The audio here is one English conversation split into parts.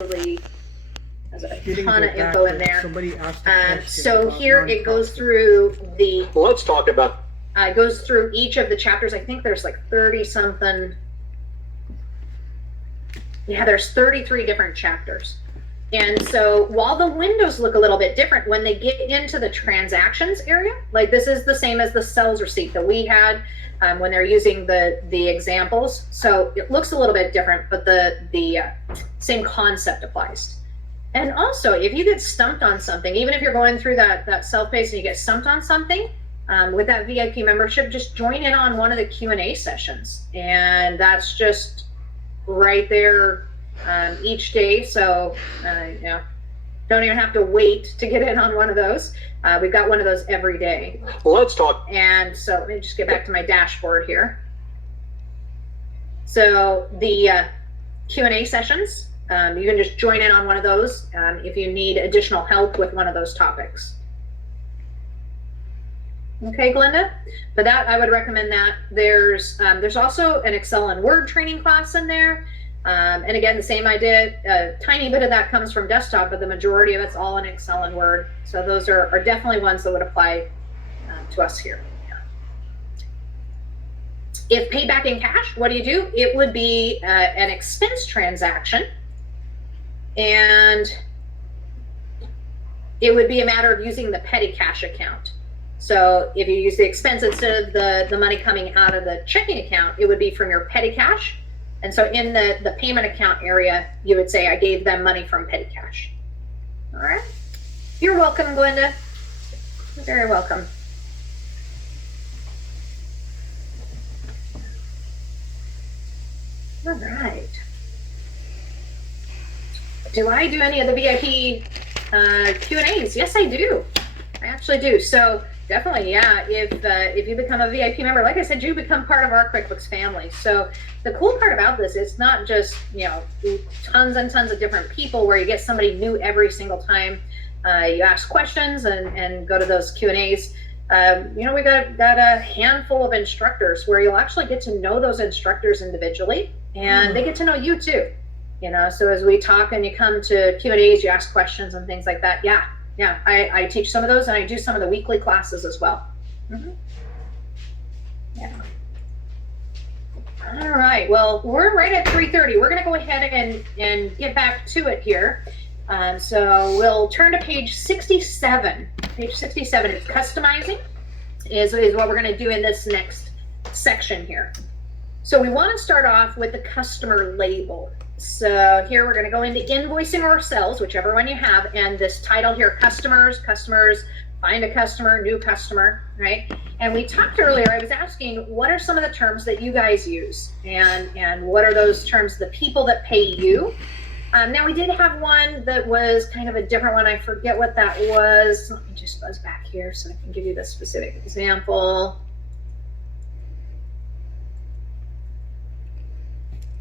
There's a ton of info in there. So here it goes through the. Let's talk about. It goes through each of the chapters. I think there's like 30 something. Yeah, there's 33 different chapters. And so while the windows look a little bit different, when they get into the transactions area, like this is the same as the sales receipt that we had when they're using the examples. So it looks a little bit different, but the same concept applies. And also, if you get stumped on something, even if you're going through that self-paced and you get stumped on something, with that VIP membership, just join in on one of the Q&A sessions. And that's just right there each day. So, don't even have to wait to get in on one of those. We've got one of those every day. Let's talk. And so let me just get back to my dashboard here. So the Q&A sessions, you can just join in on one of those if you need additional help with one of those topics. Okay, Glenda, but that I would recommend that. There's also an Excel and Word training class in there. And again, the same idea, a tiny bit of that comes from desktop, but the majority of it's all in Excel and Word. So those are definitely ones that would apply to us here. If paid back in cash, what do? It would be an expense transaction. And it would be a matter of using the petty cash account. So if you use the expense instead of the money coming out of the checking account, it would be from your petty cash. And so in the payment account area, you would say, I gave them money from petty cash. All right. You're welcome, Glenda. You're very welcome. All right. Do I do any of the VIP Q&As? Yes, I do. I actually do. So definitely, yeah. If you become a VIP member, like I said, you become part of our QuickBooks family. So the cool part about this is not just tons and tons of different people where you get somebody new every single time you ask questions and go to those Q&As. We got a handful of instructors where you'll actually get to know those instructors individually, and they get to know you too. So as we talk and you come to Q&As, you ask questions and things like that. Yeah, I teach some of those, and I do some of the weekly classes as well. Yeah. All right, well, we're right at 3:30. We're going to go ahead and get back to it here. So we'll turn to page 67. Page 67 is customizing, is what we're going to do in this next section here. So we want to start off with the customer label. So here we're going to go into invoicing or sales, whichever one you have, and this title here, customers, find a customer, new customer, right? And we talked earlier, I was asking, what are some of the terms that you guys use? And what are those terms, the people that pay you? Now we did have one that was kind of a different one. I forget what that was. Let me just buzz back here so I can give you the specific example.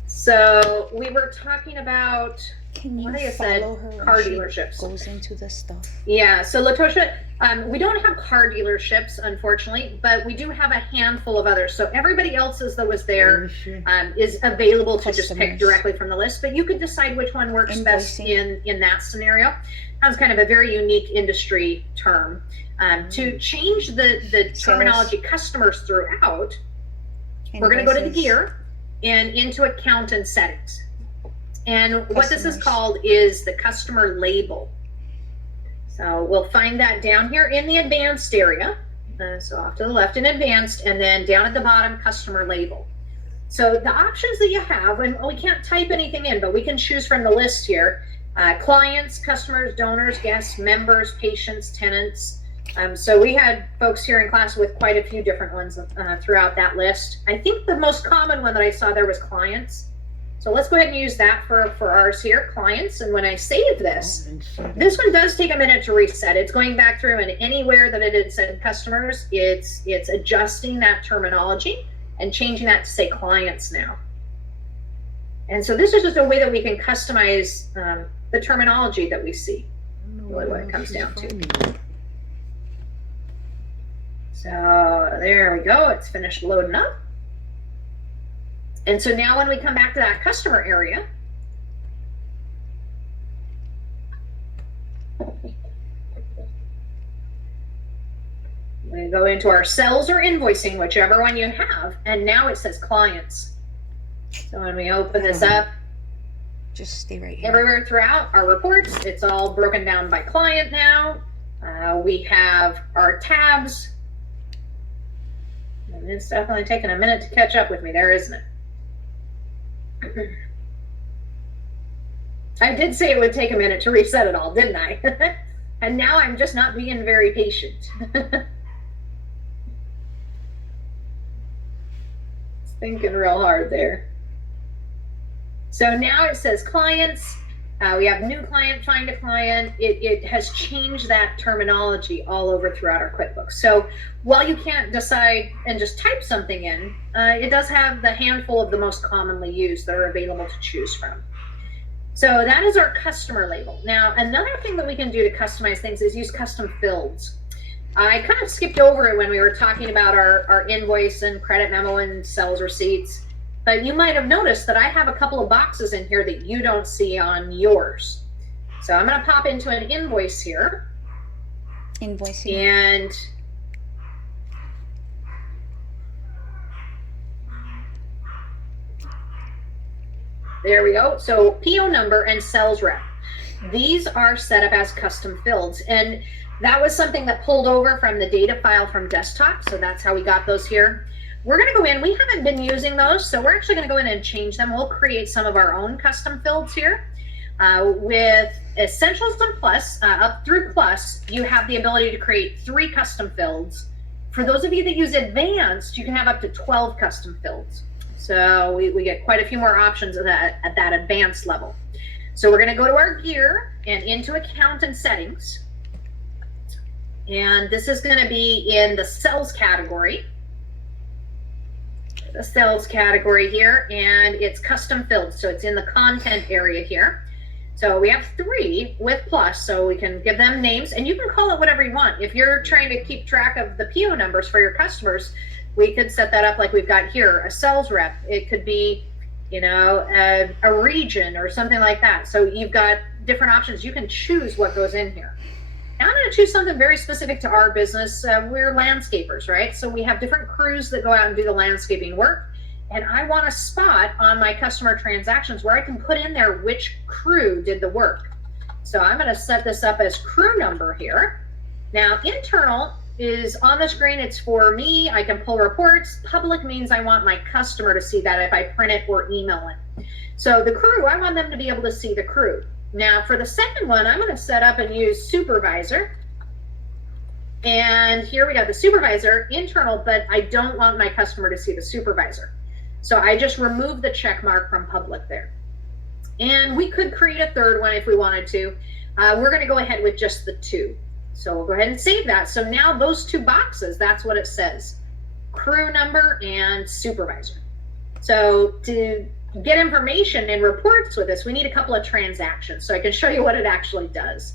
So we were talking about, can you follow said, her car dealerships. Goes into the stuff. Yeah, so Latosha, we don't have car dealerships, unfortunately, but we do have a handful of others. So everybody else's that was there is available to just pick directly from the list, but you could decide which one works best in that scenario. That's kind of a very unique industry term. To change the terminology customers throughout, we're going to go to the gear and into account and settings. And what this is called is the customer label. So we'll find that down here in the advanced area. So off to the left in advanced, and then down at the bottom, customer label. So the options that you have, and we can't type anything in, but we can choose from the list here. Clients, customers, donors, guests, members, patients, tenants. So we had folks here in class with quite a few different ones throughout that list. I think the most common one that I saw there was clients. So let's go ahead and use that for ours here, clients. And when I save this one does take a minute to reset. It's going back through, and anywhere that it had said customers, it's adjusting that terminology and changing that to say clients now. And so this is just a way that we can customize the terminology that we see, really what it comes down to. So there we go. It's finished loading up. And so now when we come back to that customer area, We go into our sales or invoicing, whichever one you have, and now it says clients. So when we open this up, just stay right here. Everywhere throughout our reports, it's all broken down by client now. We have our tabs. And it's definitely taking a minute to catch up with me there, isn't it? I did say it would take a minute to reset it all, didn't I? And now I'm just not being very patient. It's thinking real hard there. So now it says clients. We have new client, find a client. It has changed that terminology all over throughout our QuickBooks. So while you can't decide and just type something in, it does have the handful of the most commonly used that are available to choose from. So that is our customer label. Now, another thing that we can do to customize things is use custom fields. I kind of skipped over it when we were talking about our invoice and credit memo and sales receipts. But you might have noticed that I have a couple of boxes in here that you don't see on yours. So I'm going to pop into an invoice here. Invoicing. And there we go. So PO number and sales rep. These are set up as custom fields. And that was something that pulled over from the data file from desktop. So that's how we got those here. We're going to go in. We haven't been using those, so we're actually going to go in and change them. We'll create some of our own custom fields here. With Essentials and Plus, up through Plus, you have the ability to create 3 custom fields. For those of you that use Advanced, you can have up to 12 custom fields. So we get quite a few more options at that advanced level. So we're going to go to our gear and into Account and Settings. And this is going to be in the Sales category. The sales category here, and it's custom fields, so it's in the content area here. So we have 3 with Plus, so we can give them names, and you can call it whatever you want. If you're trying to keep track of the PO numbers for your customers, we could set that up like we've got here, a sales rep. It could be, you know, a region or something like that. So you've got different options. You can choose what goes in here. I'm going to choose something very specific to our business. We're landscapers, right? So we have different crews that go out and do the landscaping work. And I want a spot on my customer transactions where I can put in there which crew did the work. So I'm going to set this up as crew number here. Now, internal is on the screen. It's for me. I can pull reports. Public means I want my customer to see that if I print it or email it. So the crew, I want them to be able to see the crew. Now for the second one, I'm going to set up and use supervisor. And here we got the supervisor, internal, but I don't want my customer to see the supervisor. So I just remove the check mark from public there. And we could create a third one if we wanted to. We're going to go ahead with just the 2. So we'll go ahead and save that. So now those 2 boxes, that's what it says. Crew number and supervisor. So to get information and reports with this, we need a couple of transactions, so I can show you what it actually does.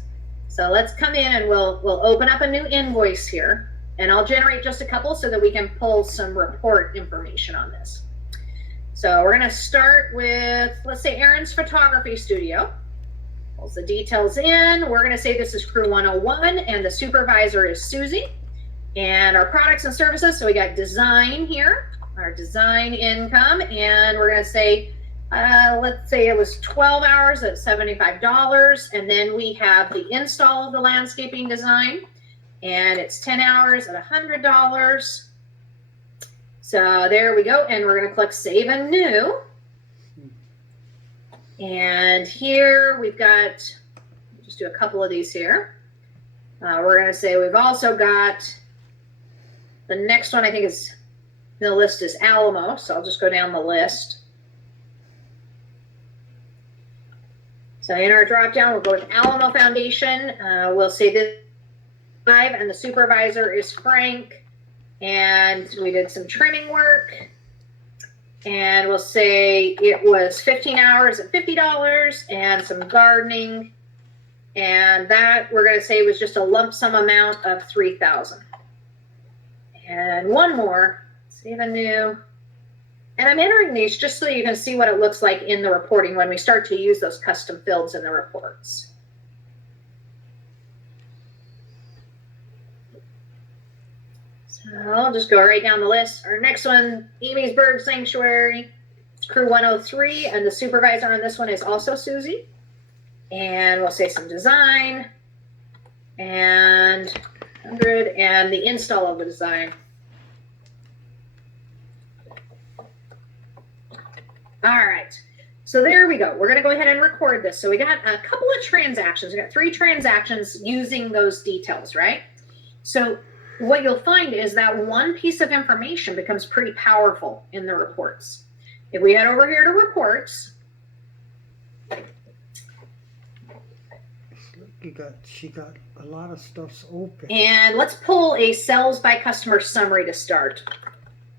So let's come in and we'll open up a new invoice here, and I'll generate just a couple so that we can pull some report information on this. So we're going to start with, let's say, Aaron's Photography Studio. Pulls the details in. We're going to say this is crew 101 and the supervisor is Susie. And our products and services, so we got design here, our design income, and we're going to say, let's say it was 12 hours at $75, and then we have the install of the landscaping design, and it's 10 hours at $100. So there we go, and we're going to click Save and New. And here we've got, just do a couple of these here. We're going to say we've also got, the next one I think is, the list is Alamo, so I'll just go down the list. So in our drop down, we'll go with Alamo Foundation. We'll say this 5, and the supervisor is Frank. And we did some trimming work. And we'll say it was 15 hours at $50 and some gardening. And that we're going to say was just a lump sum amount of $3,000. And one more, save a new. And I'm entering these just so you can see what it looks like in the reporting when we start to use those custom fields in the reports. I'll just go right down the list. Our next one, Amy'sburg Sanctuary. It's crew 103, and the supervisor on this one is also Susie. And we'll say some design and 100 and the install of the design. All right. So there we go. We're going to go ahead and record this. So we got a couple of transactions. We got 3 transactions using those details, right? So what you'll find is that one piece of information becomes pretty powerful in the reports. If we head over here to reports, she got a lot of stuff's open. And let's pull a sales by customer summary to start.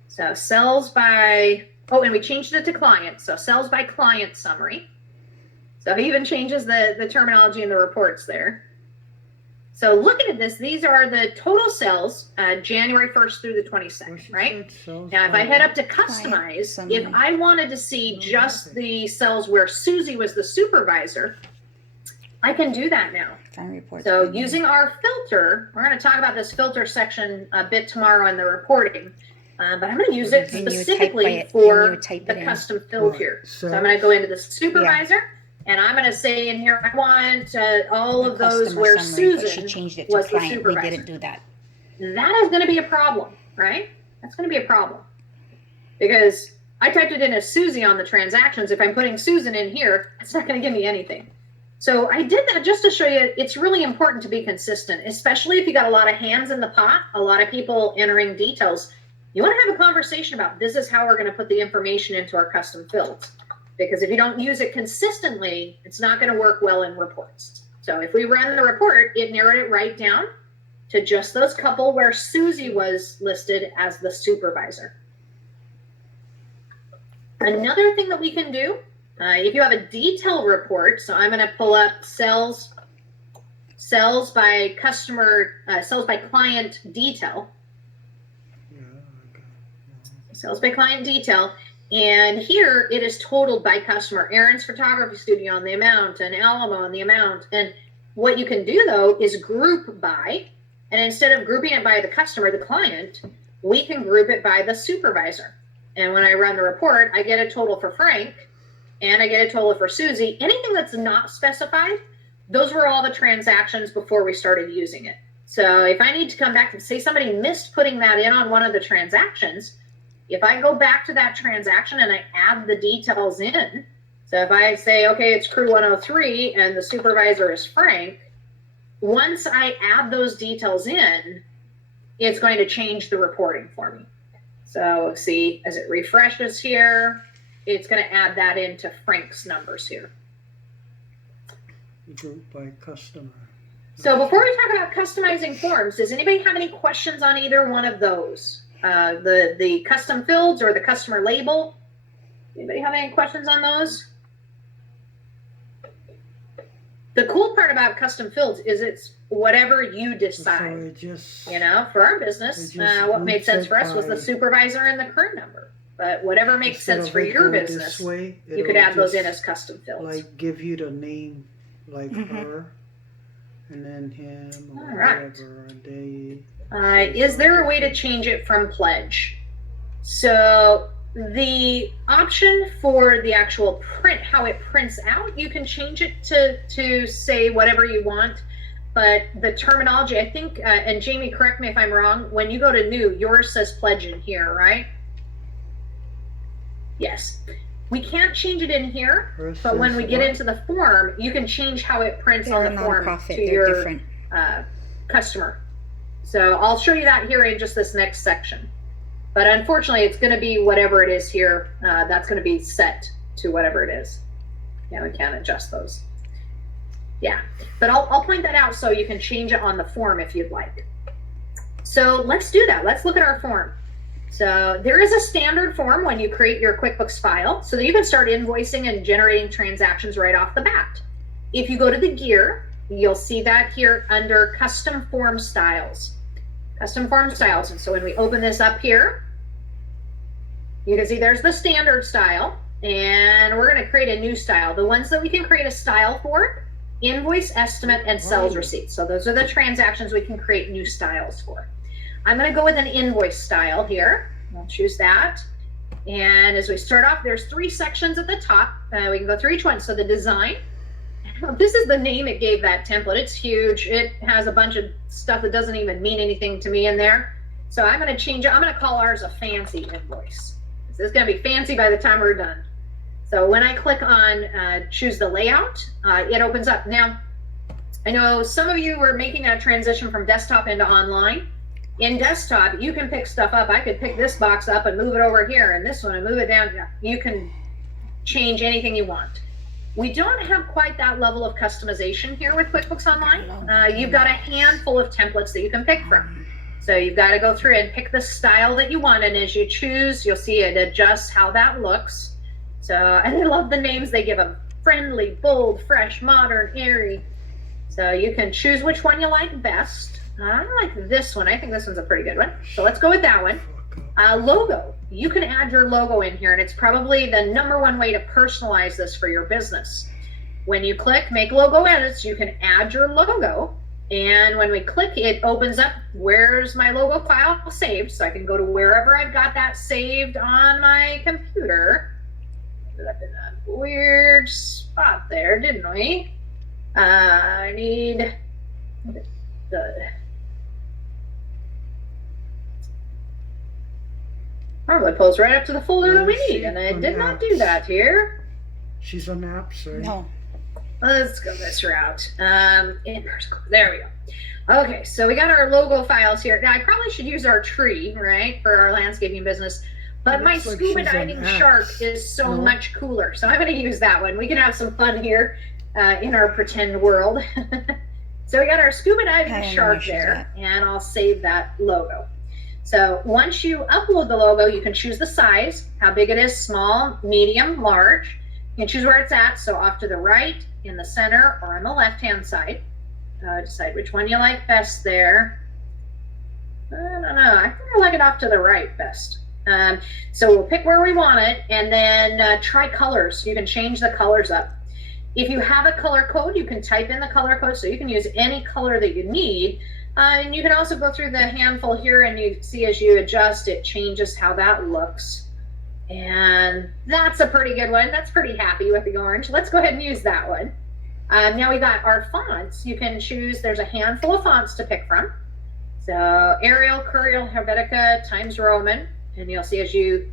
So sales by, and we changed it to client. So sales by client summary. So it even changes the terminology in the reports there. So looking at this, these are the total sales January 1st through the 22nd, right? Now, if I head up to customize, if I wanted to see just the cells where Susie was the supervisor, I can do that now. So using our filter, we're going to talk about this filter section a bit tomorrow in the reporting, but I'm going to use it specifically for the custom field here. So I'm going to go into the supervisor, and I'm going to say in here, I want all of those where Susan was the supervisor. We didn't do that. That is going to be a problem, right? That's going to be a problem. Because I typed it in as Susie on the transactions. If I'm putting Susan in here, it's not going to give me anything. So I did that just to show you it's really important to be consistent, especially if you got a lot of hands in the pot, a lot of people entering details. You want to have a conversation about this is how we're going to put the information into our custom fields. Because if you don't use it consistently, it's not going to work well in reports. So if we run the report, it narrowed it right down to just those couple where Susie was listed as the supervisor. Another thing that we can do, if you have a detail report, so I'm going to pull up sales by customer, sales by client detail. Sales by client detail. And here it is totaled by customer. Aaron's Photography Studio on the amount, and Alamo on the amount. And what you can do, though, is group by. And instead of grouping it by the customer, the client, we can group it by the supervisor. And when I run the report, I get a total for Frank, and I get a total for Susie. Anything that's not specified, those were all the transactions before we started using it. So if I need to come back and say somebody missed putting that in on one of the transactions, if I go back to that transaction and I add the details in, so if I say, okay, it's crew 103 and the supervisor is Frank, once I add those details in, it's going to change the reporting for me. So see, as it refreshes here, it's going to add that into Frank's numbers here. Group by customer. So before we talk about customizing forms, does anybody have any questions on either one of those? The custom fields or the customer label? Anybody have any questions on those? The cool part about custom fields is it's whatever you decide. You know, for our business, what made sense for us was the supervisor and the crew number. But whatever makes sense for your business, you could add those in as custom fields. Like give you the name, like her, and then him, or whatever, and they. Is there a way to change it from pledge? So the option for the actual print, how it prints out, you can change it to say whatever you want. But the terminology, I think, and Jamie, correct me if I'm wrong, when you go to new, yours says pledge in here, right? Yes. We can't change it in here, but when we get into the form, you can change how it prints on the form to your customer. So I'll show you that here in just this next section. But unfortunately, it's going to be whatever it is here. That's going to be set to whatever it is. Yeah, we can't adjust those. Yeah, but I'll point that out so you can change it on the form if you'd like. So let's do that. Let's look at our form. So there is a standard form when you create your QuickBooks file so that you can start invoicing and generating transactions right off the bat. If you go to the gear, you'll see that here under custom form styles. Custom form styles. And so when we open this up here, you can see there's the standard style, and we're going to create a new style. The ones that we can create a style for, invoice, estimate, and sales receipt. So those are the transactions we can create new styles for. I'm going to go with an invoice style here. I'll choose that. And as we start off, there's 3 sections at the top. We can go through each one. So the design. This is the name it gave that template. It's huge. It has a bunch of stuff that doesn't even mean anything to me in there. So I'm going to change it. I'm going to call ours a fancy invoice. This is going to be fancy by the time we're done. So when I click on choose the layout, it opens up. Now, I know some of you were making a transition from desktop into online. In desktop, you can pick stuff up. I could pick this box up and move it over here, and this one and move it down. You can change anything you want. We don't have quite that level of customization here with QuickBooks Online. You've got a handful of templates that you can pick from. So you've got to go through and pick the style that you want, and as you choose, you'll see it adjusts how that looks. So, and I love the names they give them. Friendly, bold, fresh, modern, airy. So you can choose which one you like best. I like this one. I think this one's a pretty good one. So let's go with that one. Logo. You can add your logo in here, and it's probably the #1 way to personalize this for your business. When you click Make Logo Edits, you can add your logo. And when we click, it opens up, where's my logo file saved? So I can go to wherever I've got that saved on my computer. Ended up in a weird spot there, didn't we? I need the... Probably pulls right up to the folder that we need, and I did not do that here. She's on apps, right? No. Let's go this route. There we go. Okay, so we got our logo files here. Now, I probably should use our tree, right, for our landscaping business, but my scuba diving shark is so much cooler, so I'm going to use that one. We can have some fun here in our pretend world. So we got our scuba diving shark there, and I'll save that logo. So once you upload the logo, you can choose the size, how big it is, small, medium, large. You can choose where it's at, so off to the right, in the center, or on the left-hand side. Decide which one you like best there. I don't know, I think I like it off to the right best. So we'll pick where we want it, and then try colors. You can change the colors up. If you have a color code, you can type in the color code, so you can use any color that you need. And you can also go through the handful here, and you see as you adjust, it changes how that looks. And that's a pretty good one. That's pretty happy with the orange. Let's go ahead and use that one. Now we got our fonts. You can choose, there's a handful of fonts to pick from. So Arial, Couriel, Helvetica, Times Roman. And you'll see as you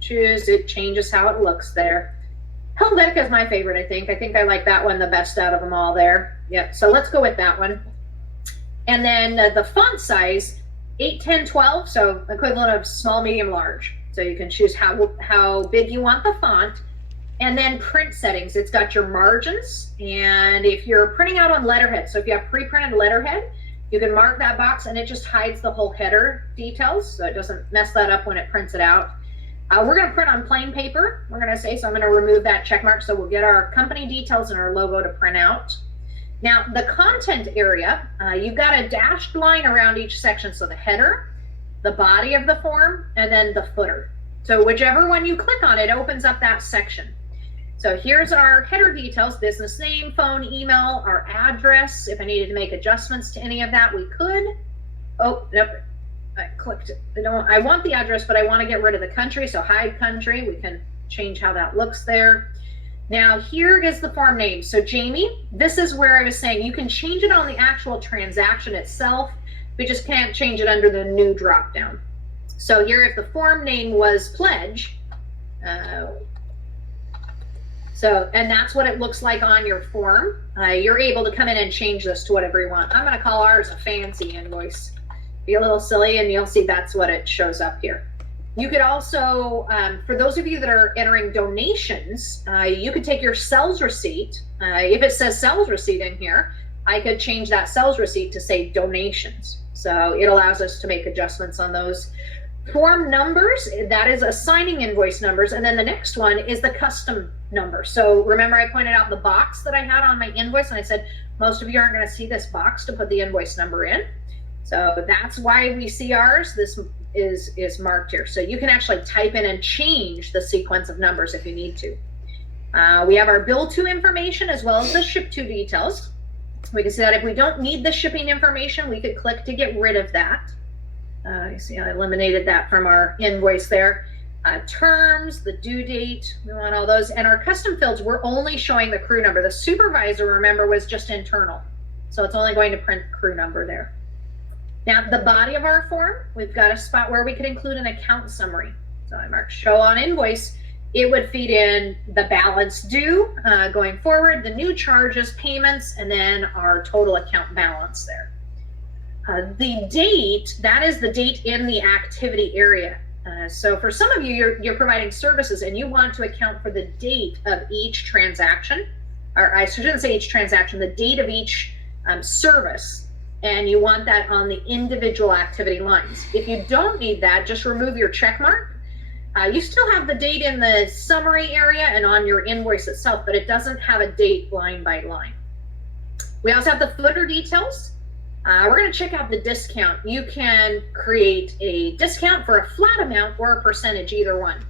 choose, it changes how it looks there. Helvetica is my favorite, I think. I think I like that one the best out of them all there. Yep, so let's go with that one. And then the font size, 8, 10, 12, so equivalent of small, medium, large. So you can choose how big you want the font. And then print settings, it's got your margins. And if you're printing out on letterhead, so if you have pre-printed letterhead, you can mark that box and it just hides the whole header details. So it doesn't mess that up when it prints it out. We're going to print on plain paper, we're going to say, so I'm going to remove that check mark. So we'll get our company details and our logo to print out. Now, the content area, you've got a dashed line around each section. So the header, the body of the form, and then the footer. So whichever one you click on, it opens up that section. So here's our header details, business name, phone, email, our address. If I needed to make adjustments to any of that, we could. Oh, nope, I clicked it. I want the address, but I want to get rid of the country. So hide country, we can change how that looks there. Now here is the form name. So Jamie, this is where I was saying you can change it on the actual transaction itself. We just can't change it under the new drop down. So here, if the form name was pledge, and that's what it looks like on your form, you're able to come in and change this to whatever you want. I'm going to call ours a fancy invoice. Be a little silly, and you'll see that's what it shows up here. You could also, for those of you that are entering donations, you could take your sales receipt. If it says sales receipt in here, I could change that sales receipt to say donations. So it allows us to make adjustments on those. Form numbers, that is assigning invoice numbers. And then the next one is the custom number. So remember I pointed out the box that I had on my invoice, and I said, most of you aren't going to see this box to put the invoice number in. So that's why we see ours. This is marked here. So you can actually type in and change the sequence of numbers if you need to. We have our bill to information as well as the ship to details. We can see that if we don't need the shipping information, we could click to get rid of that. You see I eliminated that from our invoice there. Terms, the due date, we want all those. And our custom fields, we're only showing the crew number. The supervisor, remember, was just internal. So it's only going to print the crew number there. Now, the body of our form, we've got a spot where we could include an account summary. So I mark show on invoice. It would feed in the balance due going forward, the new charges, payments, and then our total account balance there. The date, that is the date in the activity area. So for some of you, you're providing services and you want to account for the date of each transaction, or I shouldn't say each transaction, the date of each service, and you want that on the individual activity lines. If you don't need that, just remove your check mark. You still have the date in the summary area and on your invoice itself, but it doesn't have a date line by line. We also have the footer details. We're going to check out the discount. You can create a discount for a flat amount or a percentage, either one.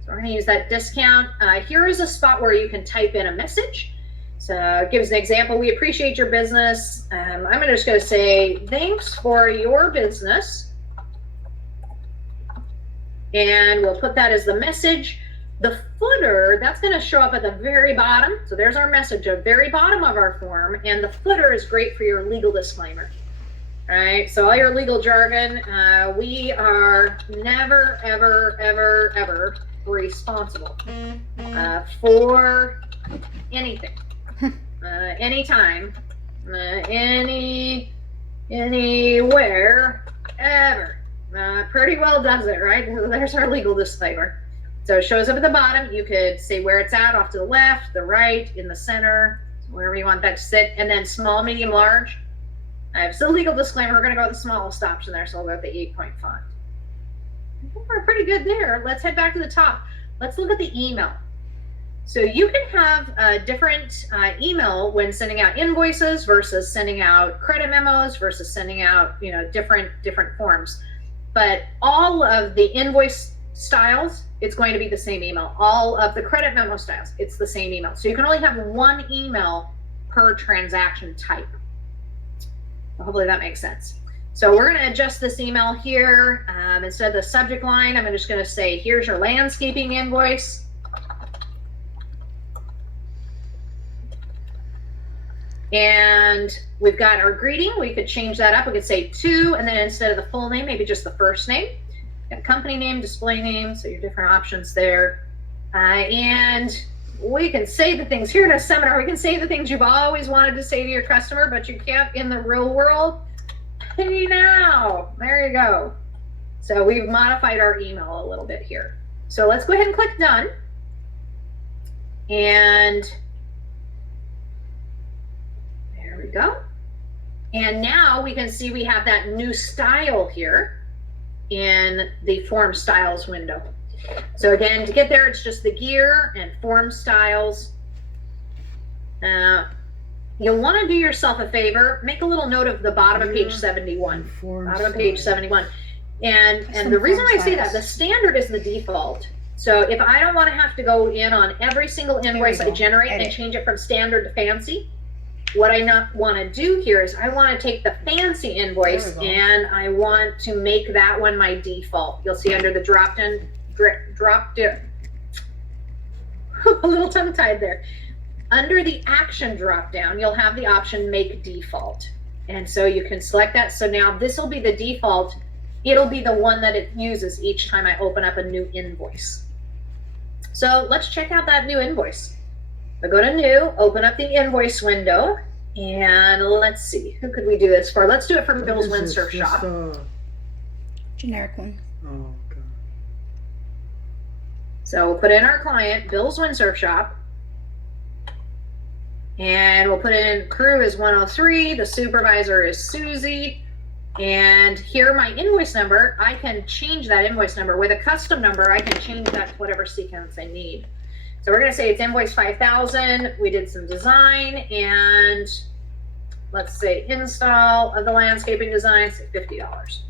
So we're going to use that discount. Here is a spot where you can type in a message. So it gives an example. We appreciate your business. I'm just going to say, thanks for your business. And we'll put that as the message. The footer, that's going to show up at the very bottom. So there's our message, at the very bottom of our form. And the footer is great for your legal disclaimer. All right, so all your legal jargon, we are never, ever, ever, ever responsible for anything, anytime, anywhere, ever. Pretty well does it, right? There's our legal disclaimer. So it shows up at the bottom. You could say where it's at, off to the left, the right, in the center, wherever you want that to sit. And then small, medium, large. So legal disclaimer, we're going to go with the smallest option there. So we'll go with the 8-point font. I think we're pretty good there. Let's head back to the top. Let's look at the email. So you can have a different email when sending out invoices versus sending out credit memos versus sending out, different forms. But all of the invoice styles, it's going to be the same email. All of the credit memo styles, it's the same email. So you can only have one email per transaction type. Hopefully that makes sense. So we're going to adjust this email here. Instead of the subject line, I'm just going to say, here's your landscaping invoice. And we've got our greeting. We could change that up. We could say to, and then instead of the full name, maybe just the first name. Got company name, display name, so your different options there. And we can say the things here in a seminar. We can say the things you've always wanted to say to your customer, but you can't in the real world. Hey, now, there you go. So we've modified our email a little bit here. So let's go ahead and click done. And there we go. And now we can see we have that new style here in the form styles window. So again, to get there, it's just the gear and form styles. You'll want to do yourself a favor. Make a little note of the bottom of page 71. Bottom of page 71. And the reason I say that, the standard is the default. So if I don't want to have to go in on every single invoice I generate and change it from standard to fancy, what I not want to do here is I want to take the fancy invoice and I want to make that one my default. You'll see under the drop down, a little tongue tied there. Under the action drop down, you'll have the option make default. And so you can select that. So now this will be the default. It'll be the one that it uses each time I open up a new invoice. So let's check out that new invoice. I go to new, open up the invoice window, and let's see, who could we do this for? Let's do it from Bill's Windsurf Shop. Generic one. Oh, okay. So we'll put in our client, Bill's Windsurf Shop, and we'll put in crew is 103, the supervisor is Susie, and here my invoice number, I can change that invoice number. With a custom number, I can change that to whatever sequence I need. So we're going to say it's invoice 5,000. We did some design and let's say install of the landscaping design, say $50.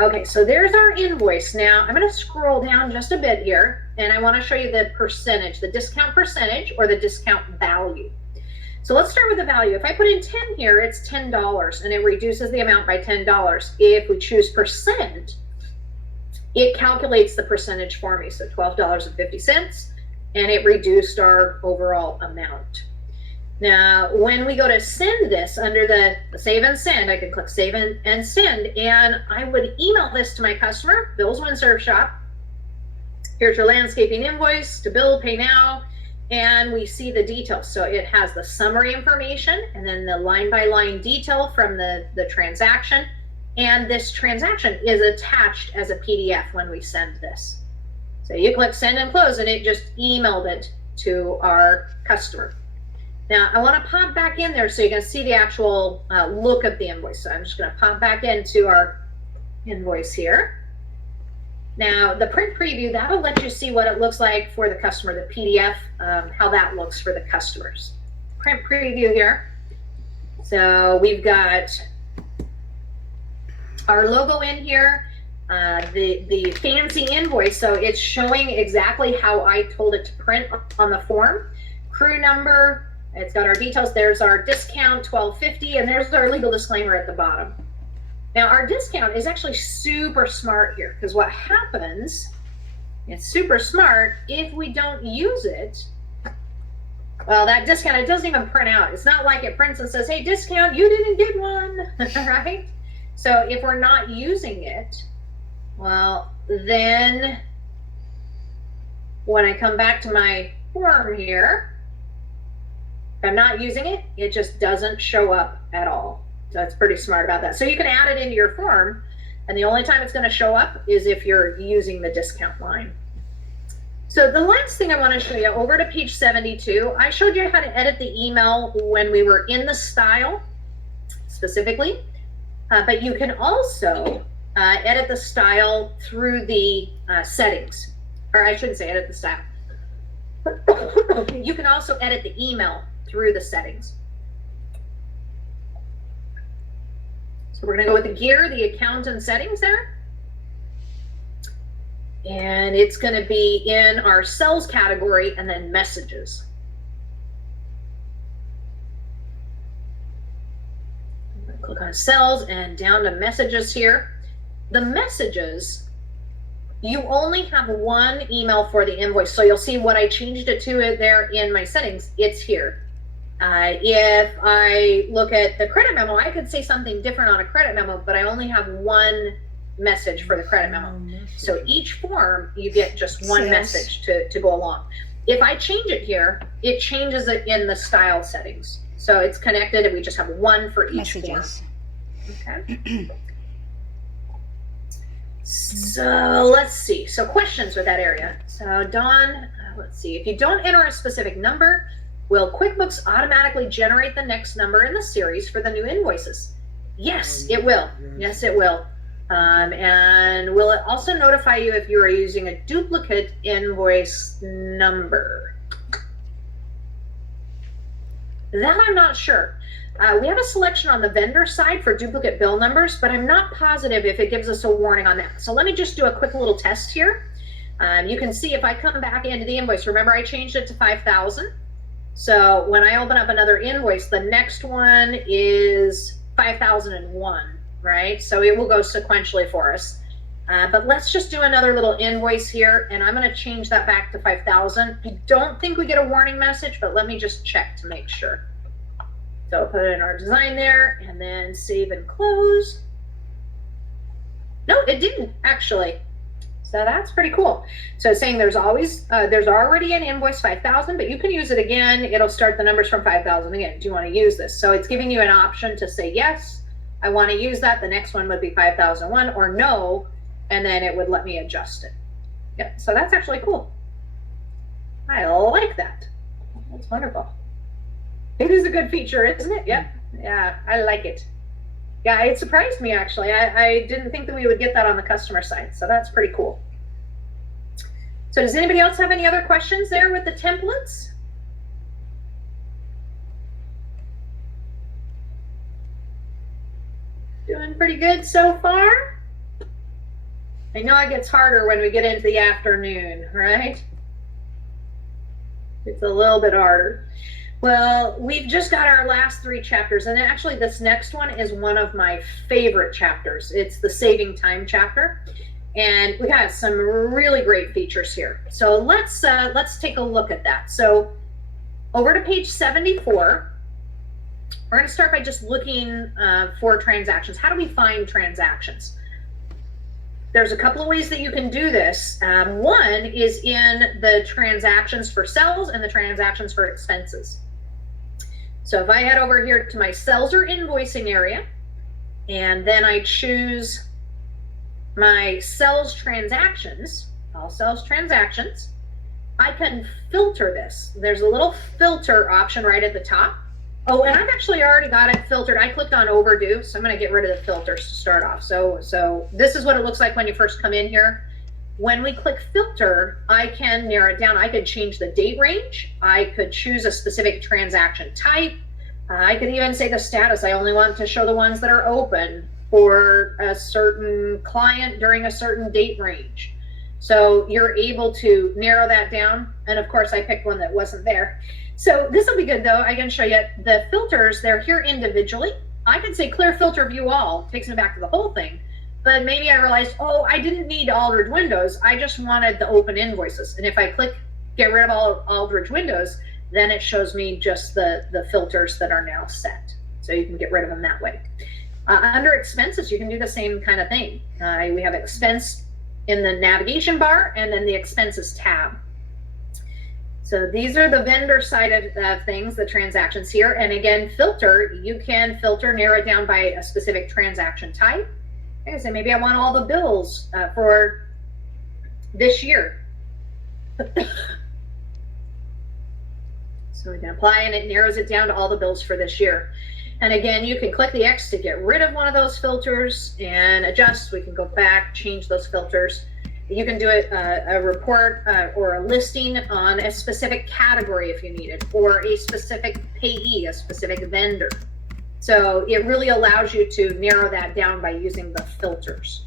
Okay, so there's our invoice. Now I'm going to scroll down just a bit here and I want to show you the percentage, the discount percentage or the discount value. So let's start with the value. If I put in 10 here, it's $10 and it reduces the amount by $10. If we choose percent, it calculates the percentage for me. So $12.50, and it reduced our overall amount. Now, when we go to send this under the save and send, I can click save and send, and I would email this to my customer, Bill's Windsurf Shop. Here's your landscaping invoice to bill, pay now, and we see the details. So it has the summary information and then the line by line detail from the transaction. And this transaction is attached as a PDF when we send this. So you click send and close, and it just emailed it to our customer. Now I want to pop back in there so you can see the actual look of the invoice. So I'm just going to pop back into our invoice here. Now the print preview, that'll let you see what it looks like for the customer, the PDF, how that looks for the customers. Print preview here. So we've got our logo in here, the fancy invoice. So it's showing exactly how I told it to print on the form. Crew number, it's got our details. There's our discount, $12.50, and there's our legal disclaimer at the bottom. Now our discount is actually super smart here, because what happens, it's super smart if we don't use it. Well, that discount, it doesn't even print out. It's not like it prints and says, hey, discount, you didn't get one, right? So if we're not using it, well, then when I come back to my form here, if I'm not using it, it just doesn't show up at all. So it's pretty smart about that. So you can add it into your form, and the only time it's going to show up is if you're using the discount line. So the last thing I want to show you, over to page 72, I showed you how to edit the email when we were in the style specifically, but you can also edit the style through the settings, or I shouldn't say edit the style. You can also edit the email through the settings. So we're going to go with the gear, the account and settings there. And it's going to be in our sales category and then messages. I'm going to click on sales and down to messages here. The messages, you only have one email for the invoice. So you'll see what I changed it to there in my settings. It's here. If I look at the credit memo, I could say something different on a credit memo, but I only have one message for the credit memo. So each form, you get just one message to go along. If I change it here, it changes it in the style settings. So it's connected, and we just have one for each Messages. form. Okay. So let's see. So questions with that area. So Dawn, let's see. If you don't enter a specific number, will QuickBooks automatically generate the next number in the series for the new invoices? Yes, it will. Yes, it will. And will it also notify you if you are using a duplicate invoice number? That I'm not sure. We have a selection on the vendor side for duplicate bill numbers, but I'm not positive if it gives us a warning on that. So let me just do a quick little test here. You can see if I come back into the invoice, remember I changed it to 5,000. So when I open up another invoice, the next one is 5,001, right? So it will go sequentially for us. But let's just do another little invoice here, and I'm going to change that back to 5,000. I don't think we get a warning message, but let me just check to make sure. So I'll put it in our design there, and then save and close. No, it didn't actually. So that's pretty cool. So it's saying there's already an invoice 5,000, but you can use it again. It'll start the numbers from 5,000 again. Do you want to use this? So it's giving you an option to say, yes, I want to use that. The next one would be 5,001, or no, and then it would let me adjust it. Yeah, so that's actually cool. I like that. That's wonderful. It is a good feature, isn't it? Yep. Yeah, I like it. Yeah, it surprised me actually. I didn't think that we would get that on the customer side, so that's pretty cool. So does anybody else have any other questions there with the templates? Doing pretty good so far? I know it gets harder when we get into the afternoon, right? It's a little bit harder. Well, we've just got our last 3 chapters, and actually this next one is one of my favorite chapters. It's the saving time chapter, and we got some really great features here. So let's take a look at that. So over to page 74, we're going to start by just looking for transactions. How do we find transactions? There's a couple of ways that you can do this. One is in the transactions for sales and the transactions for expenses. So if I head over here to my sales or invoicing area, and then I choose my sales transactions, all sales transactions, I can filter this. There's a little filter option right at the top. Oh, and I've actually already got it filtered. I clicked on overdue, so I'm going to get rid of the filters to start off. So this is what it looks like when you first come in here. When we click filter, I can narrow it down. I could change the date range. I could choose a specific transaction type. I could even say the status. I only want to show the ones that are open for a certain client during a certain date range. So you're able to narrow that down. And of course, I picked one that wasn't there. So this will be good though. I can show you the filters. They're here individually. I can say clear filter view all, takes me back to the whole thing. But maybe I realized, oh, I didn't need Aldridge windows. I just wanted the open invoices. And if I click get rid of all Aldridge windows, then it shows me just the filters that are now set. So you can get rid of them that way. Under expenses, you can do the same kind of thing. We have expense in the navigation bar and then the expenses tab. So these are the vendor side of things, the transactions here. And again, filter, you can filter, narrow it down by a specific transaction type. Okay, so maybe I want all the bills for this year. So we can apply and it narrows it down to all the bills for this year. And again, you can click the X to get rid of one of those filters and adjust. We can go back, change those filters. You can do it a report or a listing on a specific category if you need it, or a specific payee, a specific vendor. So it really allows you to narrow that down by using the filters.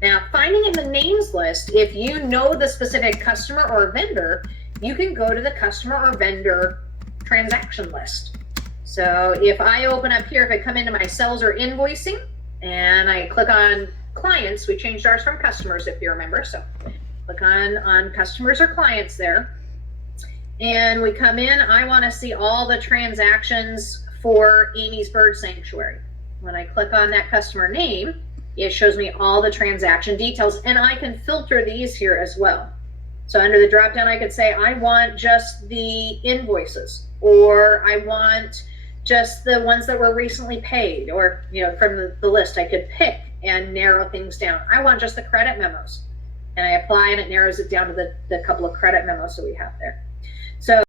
Now, finding in the names list, if you know the specific customer or vendor, you can go to the customer or vendor transaction list. So if I open up here, if I come into my sales or invoicing and I click on clients, we changed ours from customers, if you remember. So click on customers or clients there. And we come in, I want to see all the transactions for Amy's Bird Sanctuary. When I click on that customer name, it shows me all the transaction details, and I can filter these here as well. So under the drop down, I could say, I want just the invoices, or I want just the ones that were recently paid, or, you know, from the list, I could pick and narrow things down. I want just the credit memos, and I apply and it narrows it down to the couple of credit memos that we have there. So